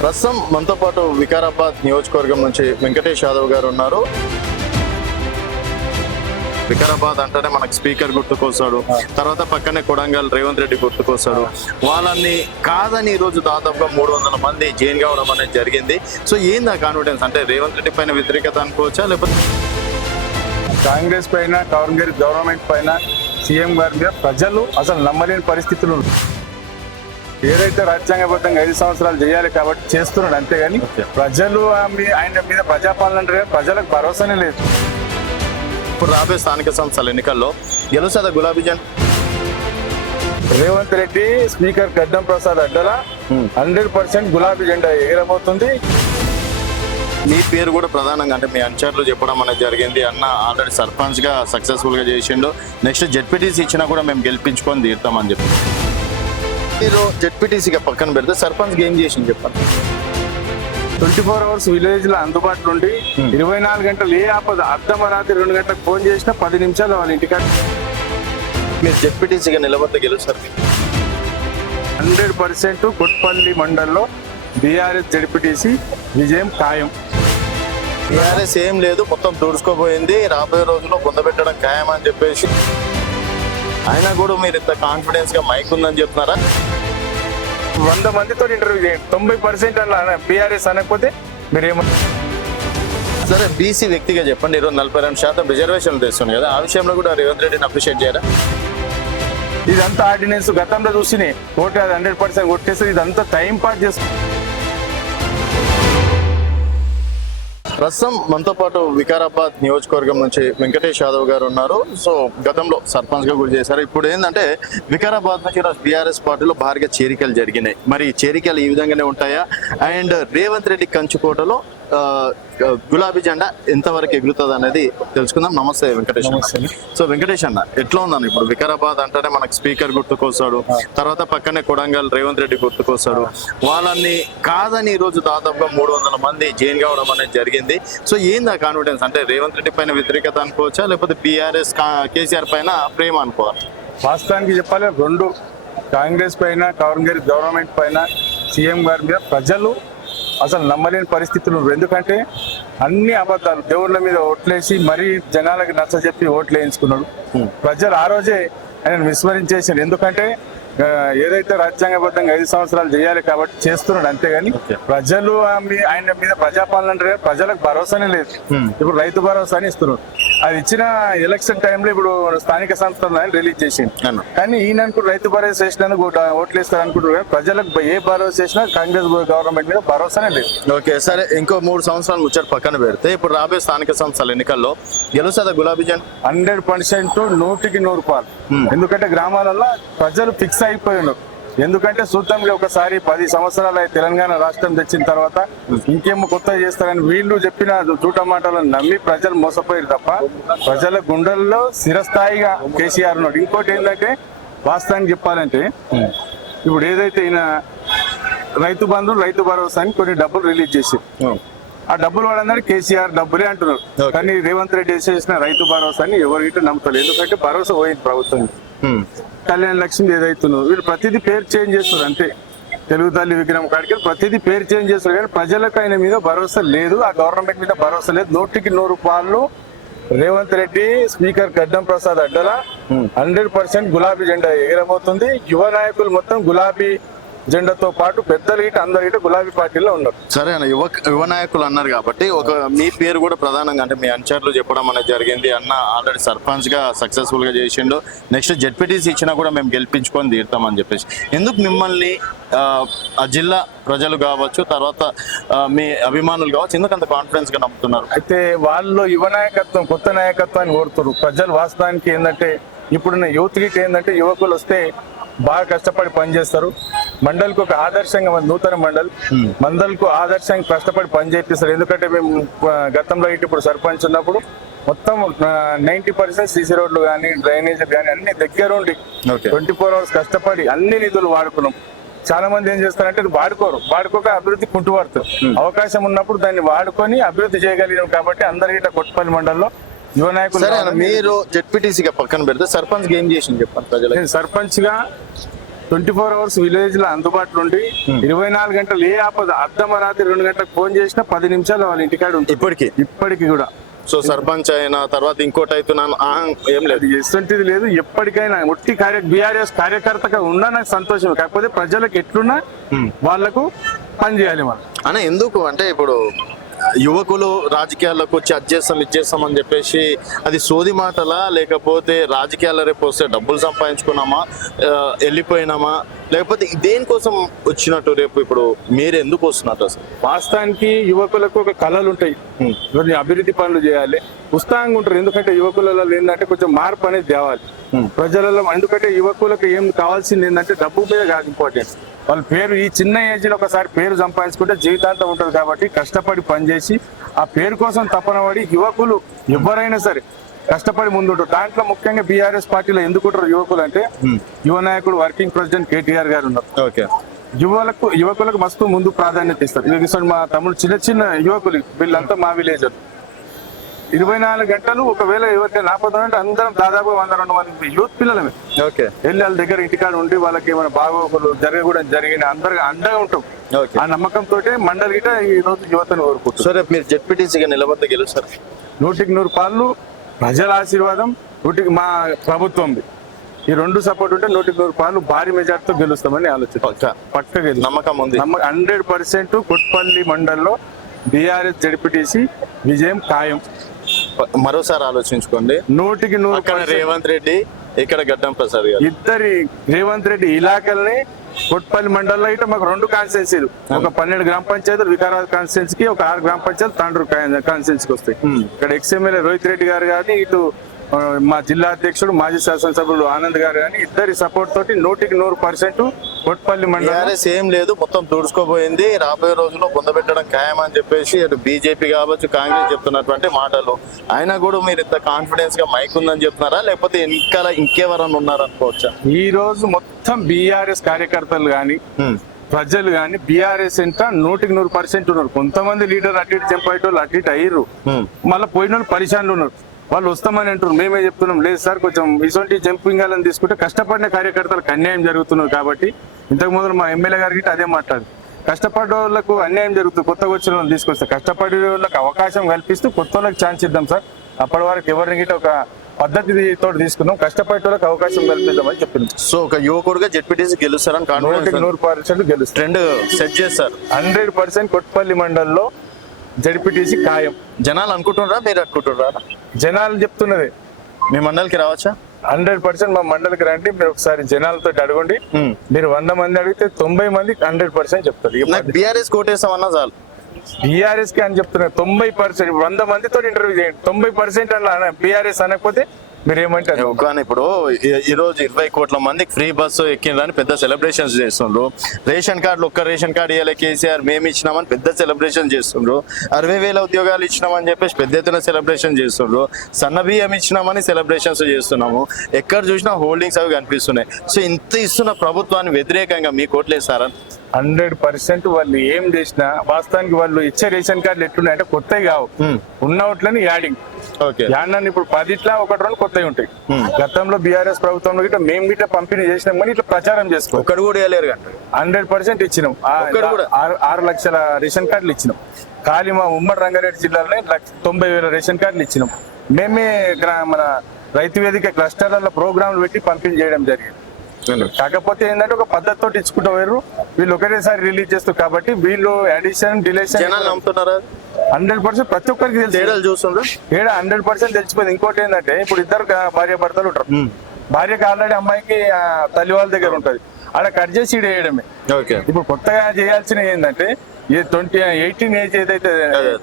ప్రస్తుతం మనతో పాటు వికారాబాద్ నియోజకవర్గం నుంచి వెంకటేష్ యాదవ్ గారు ఉన్నారు. వికారాబాద్ అంటేనే మనకు స్పీకర్ గుర్తుకొస్తాడు, తర్వాత పక్కనే కొడంగల్ రేవంత్ రెడ్డి గుర్తుకొస్తాడు. వాళ్ళని కాదని ఈ రోజు దాదాపుగా 300 మంది జైన్ కావడం అనేది జరిగింది. సో ఏంది ఆ కాన్ఫిడెన్స్? అంటే రేవంత్ రెడ్డి పైన వ్యతిరేకత అనుకోవచ్చా, లేకపోతే కాంగ్రెస్ పైన గవర్నమెంట్ పైన సీఎం గారి మీద ప్రజలు అసలు నమ్మలేని పరిస్థితులు. ఏదైతే రాజ్యాంగబద్ధంగా 5 సంవత్సరాలు చేయాలి కాబట్టి చేస్తున్నాడు, అంతేగాని ప్రజలు ఆయన మీద ప్రజాపాలన అంటే ప్రజలకు భరోసానే లేదు. ఇప్పుడు రాబోయే స్థానిక సంస్థల ఎన్నికల్లో గెలుస్తుందా గులాబీ జెండా? రేవంత్ రెడ్డి స్పీకర్ గడ్డం ప్రసాద్ అడ్డల 100% గులాబీ జెండా ఎగరబోతుంది. మీ పేరు కూడా ప్రధానంగా అంటే మీ అనుచరులు చెప్పడం అనేది జరిగింది. అన్న ఆల్రెడీ సర్పంచ్ గా సక్సెస్ఫుల్ గా చేసిండు, నెక్స్ట్ జెడ్పీటీసీ ఇచ్చినా కూడా మేము గెలిపించుకొని తీరుతామని చెప్పి. మీరు జెడ్పీటీసీగా పక్కన పెడితే సర్పంచ్ ఏం చేసింది చెప్పండి. 24 అవర్స్ విలేజ్ లో అందుబాటులో ఉండి 24 గంటలు ఏ ఆపద అర్ధమరాత్రి 2 గంటలకు ఫోన్ చేసినా 10 నిమిషాలు వాళ్ళ ఇంటికాడ. మీరు జెడ్పీటీసీగా నిలబడితే గెలుస్తారు. 100% కొట్పల్లి మండల్లో బీఆర్ఎస్ జెడ్పీటీసీ విజయం ఖాయం. టీఆర్ఎస్ ఏం లేదు, మొత్తం తుడుచుకోపోయింది, రాబోయే రోజుల్లో పొందబెట్టడం ఖాయం అని చెప్పేసి. అయినా కూడా మీరు ఇంత కాన్ఫిడెన్స్ గా మైక్ ఉందని చెప్తున్నారా? 100 మందితో ఇంటర్వ్యూ చేయండి, 90% అలా బీఆర్ఎస్ అనకపోతే మీరేమో. సరే, బీసీ వ్యక్తిగా చెప్పండి, ఈరోజు 42% రిజర్వేషన్లు తెస్తుంది కదా, ఆ విషయంలో కూడా రేవంత్ రెడ్డిని అప్రిషియేట్ చేయరా? ఇదంతా ఆర్డినెన్స్ గతంలో చూసి ఓటు 100% కొట్టేస్తే ఇదంతా టైం పాస్ చేస్తుంది. ప్రస్తుతం మనతో పాటు వికారాబాద్ నియోజకవర్గం నుంచి వెంకటేష్ యాదవ్ గారు ఉన్నారు. సో గతంలో సర్పంచ్ గా కూడా చేశారు. ఇప్పుడు ఏంటంటే వికారాబాద్ నుంచి బీఆర్ఎస్ పార్టీలో భారీగా చేరికలు జరిగినాయి. మరి చేరికలు ఈ విధంగానే ఉంటాయా? అండ్ రేవంత్ రెడ్డి కంచుకోటలో గులాబీ జెండా ఎంతవరకు ఎగురుతుంది అనేది తెలుసుకుందాం. నమస్తే వెంకటేష్. సో వెంకటేష్ అన్న, ఎట్లా ఉందన్న ఇప్పుడు వికారాబాద్ అంటేనే మనకు స్పీకర్ గుర్తుకొస్తాడు, తర్వాత పక్కనే కొడంగల్ రేవంత్ రెడ్డి గుర్తుకొస్తాడు. వాళ్ళని కాదని ఈ రోజు దాదాపుగా 300 మంది జైన్ కావడం అనేది జరిగింది. సో ఏంది ఆ కాన్ఫిడెన్స్? అంటే రేవంత్ రెడ్డి పైన వ్యతిరేకత అనుకోవచ్చా, లేకపోతే బీఆర్ఎస్ కేసీఆర్ పైన ప్రేమ అనుకోవాలి? వాస్తవానికి చెప్పాలి, రెండు కాంగ్రెస్ పైన గవర్నమెంట్ పైన సీఎం గారి మీద ప్రజలు అసలు నమ్మలేని పరిస్థితులు. ఎందుకంటే అన్ని అబద్ధాలు, దేవుళ్ళ మీద ఓట్లేసి మరీ జనాలకు నచ్చజెప్పి ఓట్లు వేయించుకున్నాడు. ప్రజలు ఆ రోజే ఆయన విస్మరించేసారు. ఎందుకంటే ఏదైతే రాజ్యాంగబద్ధంగా 5 సంవత్సరాలు చేయాలి కాబట్టి చేస్తున్నాడు, అంతేగాని ప్రజలు ఆయన మీద ప్రజాపాలన అంటే ప్రజలకు భరోసానే లేదు. ఇప్పుడు రైతు భరోసా అని ఇస్తున్నారు, అది ఇచ్చిన ఎలక్షన్ టైంలో ఇప్పుడు స్థానిక సంస్థలు ఆయన రిలీజ్ చేసింది. కానీ ఈయన అనుకుంటు రైతు భరోసా చేసినందుకు ఓట్లు వేస్తారు అనుకుంటారు, ప్రజలకు ఏ భరోసా చేసినా కాంగ్రెస్ గవర్నమెంట్ మీద భరోసానే లేదు. ఓకే, సరే, ఇంకో 3 సంవత్సరాలు ముచ్చట పక్కన పెడితే ఇప్పుడు రాబోయే స్థానిక సంస్థల ఎన్నికల్లో గెలుస్తుందా గులాబీ జెండా? 100% 100% పాలు. ఎందుకంటే గ్రామాలలో ప్రజలు ఫిక్స్ అయిపోయి ఉన్నారు. ఎందుకంటే చూద్దాంలే ఒకసారి 10 సంవత్సరాలు తెలంగాణ రాష్ట్రం తెచ్చిన తర్వాత ఇంకేమో కొత్త చేస్తారని వీళ్ళు చెప్పిన జూట మాటలను నమ్మి ప్రజలు మోసపోయారు తప్ప ప్రజల గుండెల్లో స్థిరస్థాయిగా కేసీఆర్ ఉన్నాడు. ఇంకోటి ఏంటంటే వాస్తవానికి చెప్పాలంటే ఇప్పుడు ఏదైతే ఈయన రైతు బంధు రైతు భరోసా అని కొన్ని డబ్బులు రిలీజ్ చేసి ఆ డబ్బులు వాడన్నారు కేసీఆర్ డబ్బులే అంటున్నారు. కానీ రేవంత్ రెడ్డి చేసిన రైతు భరోసాని ఎవరికి నమ్ముతారు. ఎందుకంటే భరోసా పోయింది ప్రభుత్వం. కళ్యాణ లక్ష్మి ఏదైతున్నారు వీళ్ళు ప్రతిదీ పేరు చేంజ్ చేస్తారు, అంతే. తెలుగు తల్లి విగ్రహం కాడికి ప్రతిదీ పేరు చేంజ్ చేస్తారు, కానీ ప్రజలకు ఆయన మీద భరోసా లేదు, ఆ గవర్నమెంట్ మీద భరోసా లేదు. 100% పాలు రేవంత్ రెడ్డి స్పీకర్ గడ్డం ప్రసాద్ అడ్డల 100% గులాబీ జెండా ఎగరబోతుంది. యువ నాయకులు మొత్తం గులాబీ జెండాతో పాటు పెద్దలు ఇటు అందరు ఇటు గులాబీ పార్టీలో ఉన్నారు. సరే అన్న, యువ నాయకులు అన్నారు కాబట్టి మీ పేరు కూడా ప్రధానంగా అంటే మీ అనుచరులు చెప్పడం అనేది జరిగింది. అన్న ఆల్రెడీ సర్పంచ్ గా సక్సెస్ఫుల్ గా చేసిండు, నెక్స్ట్ జెడ్పీటీసీ ఇచ్చినా కూడా మేము గెలిపించుకొని తీరుతామని చెప్పేసి. ఎందుకు మిమ్మల్ని ఆ జిల్లా ప్రజలు కావచ్చు, తర్వాత మీ అభిమానులు కావచ్చు, ఎందుకు అంత కాన్ఫిడెన్స్ గా నమ్ముతున్నారు? అయితే వాళ్ళు యువ నాయకత్వం, కొత్త నాయకత్వాన్ని కోరుతారు ప్రజలు. వాస్తవానికి ఏంటంటే ఇప్పుడున్న యూత్ గిట్ ఏంటంటే యువకులు వస్తే బాగా కష్టపడి పనిచేస్తారు. మండలికి ఒక ఆదర్శంగా నూతన మండలికి ఆదర్శంగా కష్టపడి పనిచేపిస్తారు. ఎందుకంటే మేము గతంలో ఇప్పుడు సర్పంచ్ ఉన్నప్పుడు మొత్తం 90% సీసీ రోడ్లు కానీ డ్రైనేజ్ కానీ అన్ని దగ్గరుండి 24 అవర్స్ కష్టపడి అన్ని నిధులు వాడుకున్నాం. చాలా మంది ఏం చేస్తారంటే వాడుకోక అభివృద్ధి కుంటుపడుతుంది. అవకాశం ఉన్నప్పుడు దాన్ని వాడుకొని అభివృద్ధి చేయగలిగాం కాబట్టి అందరికీ కొత్తపల్లి మండలంలో యువ నాయకులు. మీరు జెడ్పీటీసీగా పక్కన పెడితే సర్పంచ్ ఏం చేసింది చెప్పండి ప్రజలకు? సర్పంచ్ గా 24 అవర్స్ విలేజ్ లో అందుబాటులో ఉండి 24 గంటలు ఏ ఆపద అర్ధమరాత్రి 2 గంటలకు ఫోన్ చేసినా 10 నిమిషాలు వాళ్ళ ఇంటికాడ ఉంటుంది ఇప్పటికి కూడా. సో సర్పంచ్ అయిన తర్వాత ఇంకోటి అవుతున్నాను ఏం లేదు, అది ఎటువంటిది లేదు. ఎప్పటికైనా ఒట్టి బీఆర్ఎస్ కార్యకర్తగా ఉన్నా నాకు సంతోషం. కాకపోతే ప్రజలకు ఎట్లున్నా వాళ్ళకు పని చేయాలి మనం. అన్న ఎందుకు అంటే ఇప్పుడు యువకులు రాజకీయాల్లోకి వచ్చి అది చేస్తాం అని చెప్పేసి అది సోది మాటలా, లేకపోతే రాజకీయాల్లో రేపు వస్తే డబ్బులు సంపాదించుకున్నామా, వెళ్ళిపోయినామా, లేకపోతే దేనికోసం వచ్చినట్టు? రేపు ఇప్పుడు మీరు ఎందుకు వస్తున్నట్టు అసలు? వాస్తవానికి యువకులకు ఒక కళలు ఉంటాయి, కొన్ని అభివృద్ధి పనులు చేయాలి, ఉత్సాహంగా ఉంటారు. ఎందుకంటే యువకులలో ఏంటంటే కొంచెం మార్పు అనేది తేవాలి ప్రజలలో. ఎందుకంటే యువకులకు ఏం కావాల్సింది ఏంటంటే డబ్బు మీద కాదు ఇంపార్టెంట్, వాళ్ళ పేరు ఈ చిన్న ఏజ్ లో ఒకసారి పేరు సంపాదించుకుంటే జీవితాంతం ఉంటుంది. కాబట్టి కష్టపడి పనిచేసి ఆ పేరు కోసం తపన పడి యువకులు ఎవరైనా సరే కష్టపడి ముందుంటారు. దాంట్లో ముఖ్యంగా బీఆర్ఎస్ పార్టీలో ఎందుకుంటారు యువకులు అంటే, యువ నాయకుడు వర్కింగ్ ప్రెసిడెంట్ కేటీఆర్ గారు ఉన్నారు. యువకులకు మస్తు ముందు ప్రాధాన్యత ఇస్తారు. మా తమ్ముడు చిన్న యువకులు వీళ్ళంతా మా విలేజ్ 24 గంటలు ఒకవేళ ఎవరికైనా నాపదంటే అందరం దాదాపు 100-200 మంది యూత్ పిల్లలమే వెళ్ళి వాళ్ళ దగ్గర ఇంటికాడ ఉండి వాళ్ళకి ఏమైనా బాగోగులు జరిగిన అందరు అండగా ఉంటాం. ఆ నమ్మకంతో మండలి గిట ఈ రోజు యువతను కోరుకుంటారు. సరే, మీరు జెడ్పీటీసీగా నిలబడి గెలుస్తారు. 100% పాలు ప్రజల ఆశీర్వాదం, 100 మా ప్రభుత్వం, ఈ రెండు సపోర్ట్ ఉంటే 100% పాలు భారీ మెజార్టీతో గెలుస్తామని ఆలోచన పక్క నమ్మకం ఉంది. 100% కొట్పల్లి మండల్లో బీఆర్ఎస్ జెడ్పీటీసీ విజయం ఖాయం. మరోసారి ఆలోచించుకోండి. 100% రేవంత్ రెడ్డి, ఇక్కడ గడ్డం ప్రసాద్ గారు, ఇద్దరి రేవంత్ రెడ్డి ఇలాకల్ని కొట్పల్లి మండలంలో ఇటు మాకు 2 కాన్స్టిట్యున్సీలు, ఒక 12 గ్రామ పంచాయతీలు వికారాబాద్ కాన్స్టిట్యున్సీకి, ఒక 6 గ్రామ పంచాయతీలు తాండూరు కాన్స్టిట్యున్సీకి వస్తాయి. ఇక్కడ ఎక్స్ఎమ్మెల్యే రోహిత్ రెడ్డి గారు కానీ, ఇటు మా జిల్లా అధ్యక్షుడు మాజీ శాసనసభ్యుడు ఆనంద్ గారు కానీ ఇద్దరి సపోర్ట్ తోటి 100% కొట్పల్లి మండలం ఏం లేదు, మొత్తం తుడుచుకోబోయింది. రాబోయే రోజుల్లో పొందబెట్టడం ఖాయం అని చెప్పేసి అటు బీజేపీ కావచ్చు, కాంగ్రెస్ చెప్తున్నటువంటి మాటలు. అయినా కూడా మీరు ఇంత కాన్ఫిడెన్స్ గా మైక్ ఉందని చెప్తున్నారా, లేకపోతే ఇంకెవరన్నా ఉన్నారనుకోవచ్చా? ఈ రోజు మొత్తం బీఆర్ఎస్ కార్యకర్తలు కానీ ప్రజలు కానీ బీఆర్ఎస్ ఎంత 100% ఉన్నారు. కొంతమంది లీడర్ అటు ఇటు చంపేటోళ్ళు అటు ఇటు అయ్యారు, మళ్ళీ పోయిన వాళ్ళు పరిశాన్లు ఉన్నారు. వాళ్ళు వస్తామని అంటారు, మేమే చెప్తున్నాం లేదు సార్ కొంచెం ఇటువంటి జంపింగ్ అని తీసుకుంటే కష్టపడిన కార్యకర్తలకు అన్యాయం జరుగుతున్నారు. కాబట్టి ఇంతకు ముందు మా ఎమ్మెల్యే గారికి అదే మాట్లాడు, కష్టపడ్డ వాళ్ళకు అన్యాయం జరుగుతుంది, కొత్తగా వచ్చిన వాళ్ళని తీసుకొస్తే కష్టపడే వాళ్ళకి అవకాశం కల్పిస్తూ కొత్త వాళ్ళకి ఛాన్స్ ఇద్దాం సార్. అప్పటి వరకు ఎవరిని గిట్ట ఒక పద్ధతితో తీసుకున్నాం, కష్టపడే వాళ్ళకి అవకాశం కల్పిద్దామని చెప్పింది. సో ఒక యువకుడుగా జెడ్పీటీసీ గెలుస్తారని 100% గెలుస్తారు, ట్రెండ్ సెట్ చేస్తారు. 100% కొట్పల్లి మండలంలో జెడ్పీటీసీ ఖాయం. జనాలు అనుకుంటున్నారా, మీరు అనుకుంటున్నారా? జనాలు చెప్తున్నది మీ మండలికి రావచ్చా? 100% మా మండలికి రండి, మీరు ఒకసారి జనాలతో అడగండి. మీరు 100 మంది అడిగితే 90 మందికి 100% చెప్తారు. బీఆర్ఎస్ కోటేస్తామన్నా చాలు, బీఆర్ఎస్ కి అని చెప్తున్నారు. 90% 100 మందితో ఇంటర్వ్యూ చేయండి, 90% అలా బీఆర్ఎస్ అనకపోతే మీరు ఏమంటారు? కానీ ఇప్పుడు ఈ రోజు 20 కోట్ల మందికి ఫ్రీ బస్సు ఎక్కిందని పెద్ద సెలబ్రేషన్స్ చేస్తుండ్రు. రేషన్ కార్డులు, ఒక్క రేషన్ కార్డు ఇవ్వాలి కేసీఆర్ మేము ఇచ్చినామని పెద్ద సెలబ్రేషన్ చేస్తుండ్రు. 60,000 ఉద్యోగాలు ఇచ్చినామని చెప్పేసి పెద్ద ఎత్తున సెలబ్రేషన్ చేస్తుండ్రు. సన్న బియ్యం ఇచ్చినామని సెలబ్రేషన్స్ చేస్తున్నాము. ఎక్కడ చూసినా హోల్డింగ్స్ అవి కనిపిస్తున్నాయి. సో ఇంత ఇస్తున్న ప్రభుత్వాన్ని వ్యతిరేకంగా మీ కోట్లేస్తారా? 100% వాళ్ళు ఏం చేసినా వాస్తవానికి వాళ్ళు ఇచ్చే రేషన్ కార్డులు ఎట్లున్నాయంటే కొత్తవి కావు, ఉన్న ఓట్లని యాడింగ్. యాడ్ ఇప్పుడు 10 1-2 కొత్తవి ఉంటాయి. గతంలో బీఆర్ఎస్ ప్రభుత్వంలో గిట్ట మేము గిట్ట పంపిణీ చేసినాం కానీ ఇట్లా ప్రచారం చేసుకో ఒక్కడు కూడా వేయలేరు. 100% ఇచ్చినాం, 6 లక్షల రేషన్ కార్డులు ఇచ్చినాం. ఖాళీ మా ఉమ్మడి రంగారెడ్డి జిల్లాలోనే 90,000 రేషన్ కార్డులు ఇచ్చినాం. మేమే మన రైతు వేదిక క్లస్టర్లలో ప్రోగ్రాంలు పెట్టి పంపిణీ చేయడం జరిగింది. కాకపోతే ఏంటంటే ఒక పద్ధతితో ఇచ్చుకుంటూ పోయారు, వీళ్ళు ఒకటేసారి రిలీజ్ చేస్తారు. కాబట్టి వీళ్ళు అడిషన్ డిలేషన్ 100% ప్రతి ఒక్కరికి చూస్తుండ్రు, 100% తెలిసిపోయింది. ఇంకోటి ఏంటంటే ఇప్పుడు ఇద్దరు భార్య భర్తలు ఉంటారు, భార్యకి ఆల్రెడీ అమ్మాయికి తల్లి వాళ్ళ దగ్గర ఉంటది, ఆడ కట్ చేసి ఈడ వేయడమే. ఇప్పుడు కొత్తగా చేయాల్సిన ఏంటంటే 18 ఏజ్ ఏదైతే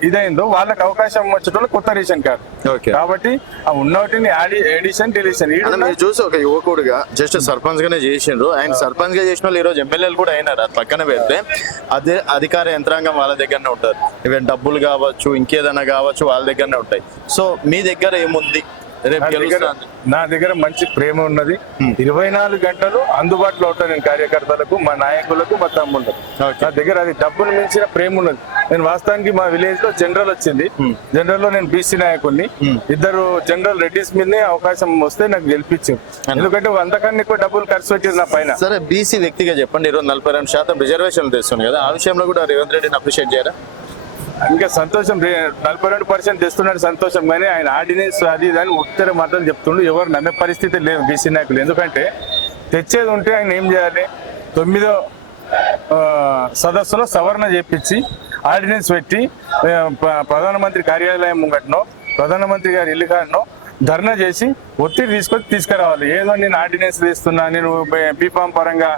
ఇదైందో వాళ్ళకి అవకాశం వచ్చేటోళ్ళు కొత్త రేషన్ కార్డు. కాబట్టి ఆ ఉన్నటిని ఎడిషన్ డిలీషన్ చూసి ఒక యువకుడుగా జస్ట్ సర్పంచ్ గానే చేసిండ్రు. ఆయన సర్పంచ్ గా చేసిన వాళ్ళు ఈ రోజు ఎమ్మెల్యేలు కూడా అయినారు. అది పక్కన పెడితే అదే అధికార యంత్రాంగం వాళ్ళ దగ్గరనే ఉంటారు. ఈవెన్ డబ్బులు కావచ్చు, ఇంకేదైనా కావచ్చు, వాళ్ళ దగ్గరనే ఉంటాయి. సో మీ దగ్గర ఏముంది రేపు గెలుస్తా అని. నా దగ్గర మంచి ప్రేమ ఉన్నది. 24 గంటలు అందుబాటులో ఉంటాను నేను కార్యకర్తలకు, మా నాయకులకు, మా తమ్ముళ్ళకు. Okay. నా దగ్గర అది డబ్బును మించిన ప్రేమ ఉన్నది. నేను వాస్తవానికి మా విలేజ్ లో జనరల్ వచ్చింది. జనరల్ లో నేను బీసీ నాయకుడిని. ఇద్దరు జనరల్ రెడ్డిస్ మీదనే అవకాశం వస్తే నాకు గెలిపించారు. ఎందుకంటే అంతకన్నా ఎక్కువ డబ్బులు ఖర్చు పెట్టింది నా పైన. సరే బీసీ వ్యక్తిగా చెప్పండి, ఈరోజు 42% రిజర్వేషన్లు తెస్తుంది కదా, ఆ విషయంలో కూడా రేవంత్ రెడ్డిని అప్రిషియేట్ చేయరా? ఇంకా సంతోషం, 42% తెస్తున్నాడు సంతోషం. కానీ ఆయన ఆర్డినెన్స్ అది దాని ఉత్తర మాటలు చెప్తుండు. ఎవరు నమ్మే పరిస్థితి లేదు బీసీ నాయకులు. ఎందుకంటే తెచ్చేది ఉంటే ఆయన ఏం చేయాలి? 9వ సదస్సులో సవరణ చేపించి ఆర్డినెన్స్ పెట్టి ప్రధానమంత్రి కార్యాలయం ముంగట్నో, ప్రధానమంత్రి గారి ఇల్లు కాడనో ధర్నా చేసి ఒత్తిడి తీసుకురావాలి. ఏదో నేను ఆర్డినెన్స్ తీస్తున్నా, నేను బీఫామ్ పరంగా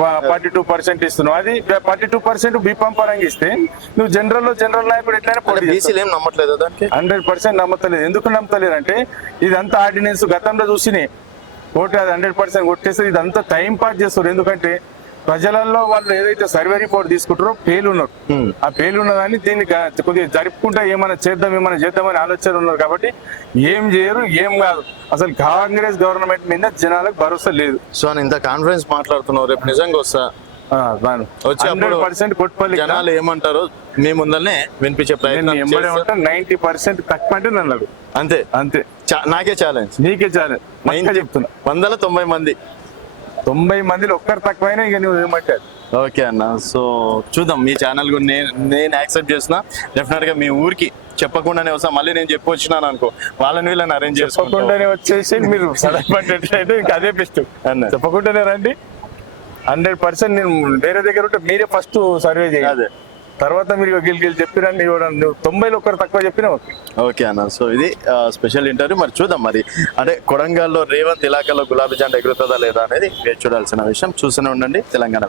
42% ఇస్తున్నావు, అది 42% బీఫామ్ పరంగా ఇస్తే నువ్వు జనరల్ నాయకుడు ఎట్లయినా పోటీ బీసీలు ఏం నమ్మట్లేదు దానికి. 100% నమ్మతలేదు. ఎందుకు నమ్మతలేదు అంటే ఇదంతా ఆర్డినెన్స్ గతంలో చూసినాయి. ఓటు అది 100% కొట్టేస్తే ఇదంతా టైం పాస్ చేస్తారు. ఎందుకంటే ప్రజలలో వాళ్ళు ఏదైతే సర్వే రిపోర్ట్ తీసుకుంటారో పేలున్నారు. ఆ పేలున్నదాన్ని దీన్ని కొద్దిగా జరుపుకుంటా ఏమైనా చేద్దామని ఆలోచన ఉన్నారు. కాబట్టి ఏం చేయరు, ఏం కాదు. అసలు కాంగ్రెస్ గవర్నమెంట్ మీద జనాలకు భరోసా లేదు. సో అని ఇంత కాన్ఫిడెన్స్ మాట్లాడుతున్నావు, రేపు నిజంగా వస్తా వచ్చి అప్పుడు 100% కొట్టుపల్లి జనాలు ఏమంటారో మీ ముందరనే వినిపించే ప్రయత్నం చేస్తా. 90% తక్కువ అంటే నన్ను అంతే అంతే. నాకే ఛాలెంజ్, నీకే ఛాలెంజ్. చెప్తున్నా 190 మంది 90 మందిలో ఒక్కరు తక్కువైనా ఇక నువ్వు ఏమంటారు. ఓకే అన్న, సో చూద్దాం. మీ ఛానల్ కూడా నేను యాక్సెప్ట్ చేసిన డెఫినెట్ గా మీ ఊరికి చెప్పకుండానే వస్తా. మళ్ళీ నేను చెప్పొచ్చినాను అనుకో, వాళ్ళని వీళ్ళని అరేంజ్ చెప్పకుండానే వచ్చేసి మీరు సడన్ పడ్డట్లయితే ఇంకా అదే బెస్ట్ అన్న. చెప్పకుండానే రండి. 100% నేను వేరే దగ్గర ఉంటే మీరే ఫస్ట్ సర్వే చేయాలి. తర్వాత మీరు గిల్ చెప్పిరండి, 90లో ఒక్కరు తక్కువ చెప్పినా ఓకే. ఓకే అన్న, సో ఇది స్పెషల్ ఇంటర్వ్యూ. మరి చూద్దాం, మరి అంటే కొడంగల్లో రేవంత్ ఇలాకాలో గులాబీ జెండా ఎగురుతుందా లేదా అనేది వేచి చూడాల్సిన విషయం. చూస్తూనే ఉండండి తెలంగాణ.